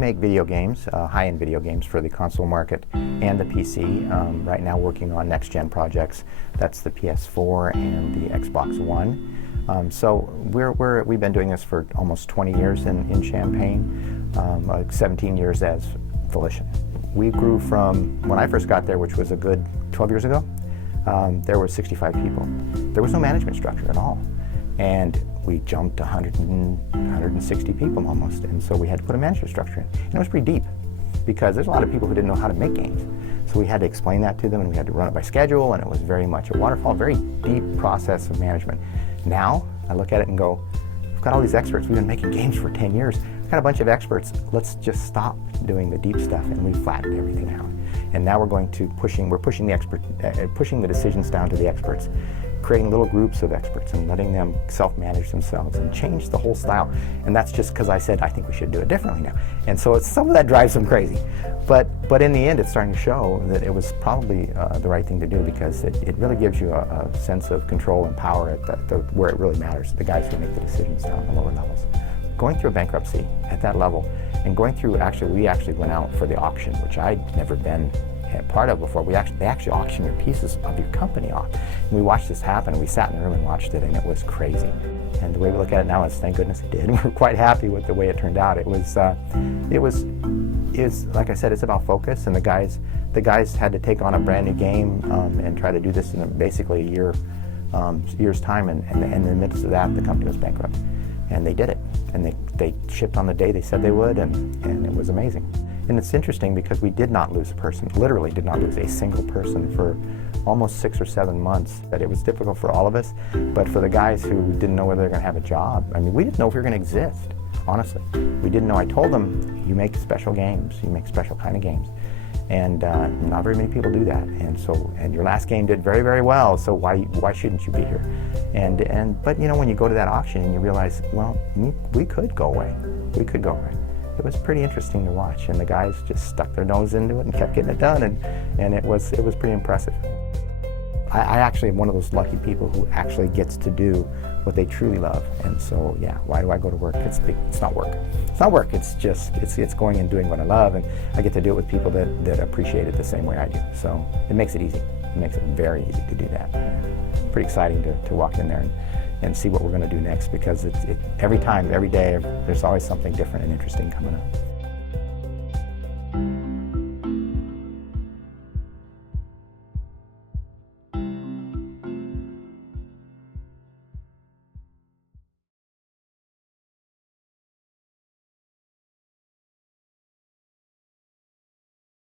make video games, high-end video games for the console market and the PC. Right now working on next-gen projects. That's the PS4 and the Xbox One. So we've been doing this for almost 20 years in Champaign, 17 years as Volition. We grew from, when I first got there, which was a good 12 years ago, there were 65 people. There was no management structure at all. And we jumped to 160 people almost, and so we had to put a management structure in. And it was pretty deep, because there's a lot of people who didn't know how to make games. So we had to explain that to them, and we had to run it by schedule, and it was very much a waterfall, very deep process of management. Now, I look at it and go, we've got all these experts, we've been making games for 10 years. We've got a bunch of experts, let's just stop doing the deep stuff, and we flattened everything out. And now we're going to pushing the decisions down to the experts, creating little groups of experts and letting them self-manage themselves and change the whole style. And that's just because I said I think we should do it differently now. And so some of that drives them crazy. But in the end, it's starting to show that it was probably the right thing to do, because it really gives you a sense of control and power at where it really matters, the guys who make the decisions down at the lower levels. Going through a bankruptcy at that level, and going through, we actually went out for the auction, which I'd never been part of before. They actually auction your pieces of your company off. And we watched this happen, and we sat in the room and watched it, and it was crazy. And the way we look at it now is, thank goodness it did. We're quite happy with the way it turned out. It was like I said, it's about focus, and the guys had to take on a brand new game and try to do this in basically a year's time, and in the midst of that, the company was bankrupt. And they did it, and they shipped on the day they said they would, and it was amazing. And it's interesting because we did not lose a person, literally did not lose a single person for almost 6 or 7 months. That it was difficult for all of us, but for the guys who didn't know whether they're going to have a job, I mean, we didn't know if we were going to exist, honestly. We didn't know. I told them, you make special games, you make special kind of games. And not very many people do that. And your last game did very, very well, so why shouldn't you be here? But you know, when you go to that auction and you realize, well, we could go away. We could go away. It was pretty interesting to watch, and the guys just stuck their nose into it and kept getting it done, and it was pretty impressive. I actually am one of those lucky people who actually gets to do what they truly love. And so, yeah, why do I go to work? It's not work. It's not work. It's just it's going and doing what I love, and I get to do it with people that appreciate it the same way I do. So it makes it easy. It makes it very easy to do that. Pretty exciting to walk in there and see what we're going to do next, because every time, every day, there's always something different and interesting coming up.